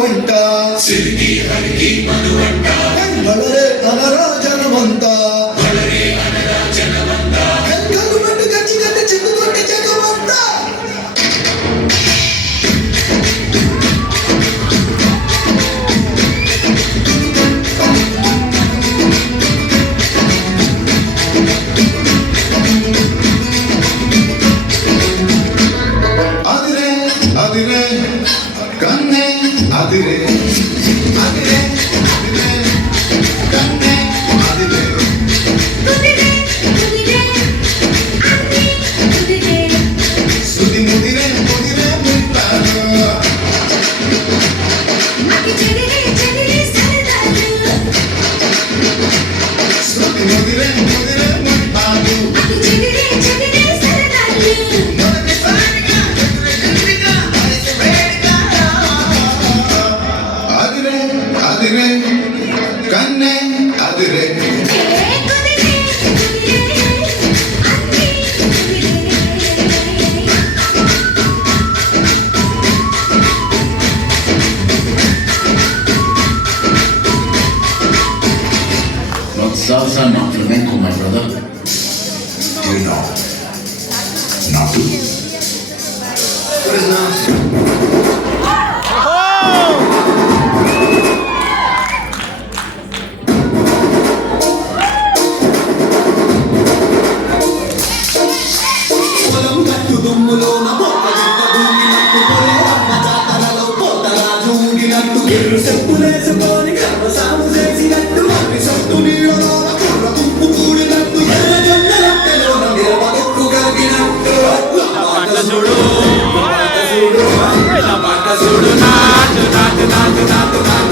మనువంట సిరికి హరికి మనువంట బలరే అనరా జనమంత బలరే అనరా జనమంత కళ్ళు పట్టు గచ్చి గట్టి చిక్కుకొట్టి జగమంత అదిరే అదిరే కన్నే అదిరే అదిరే అదిరే కన్నే అదిరే సుది ముదిరే ముదిరే ముట్టాను సుది ముదిరే ముదిరే ముట్టాను అదిరే అదిరే కన్నే అదిరే Not salsa, not flamenco, my brother. Do you know? Not to. What is now? పొలం గట్టు దుమ్ములోన మొక్కజొన్న దూకినట్టు పొలే అమ్మ జాతరలో పోతరాజు ఊగినట్టు ఎర్రు చెప్పులేసుకొని కర్మ సాము చేసినట్టు అన్ని సొట్టు నీళ్ళలోన కుర్ర తుప్పు కూడినట్టు ఎర్ర జొన్న రొట్టెలోన మిరప దొక్కు కలిగినట్టు పాట చూడు పాట చూడు పాట చూడు నాటు నాటు నాటు నాటు నాటు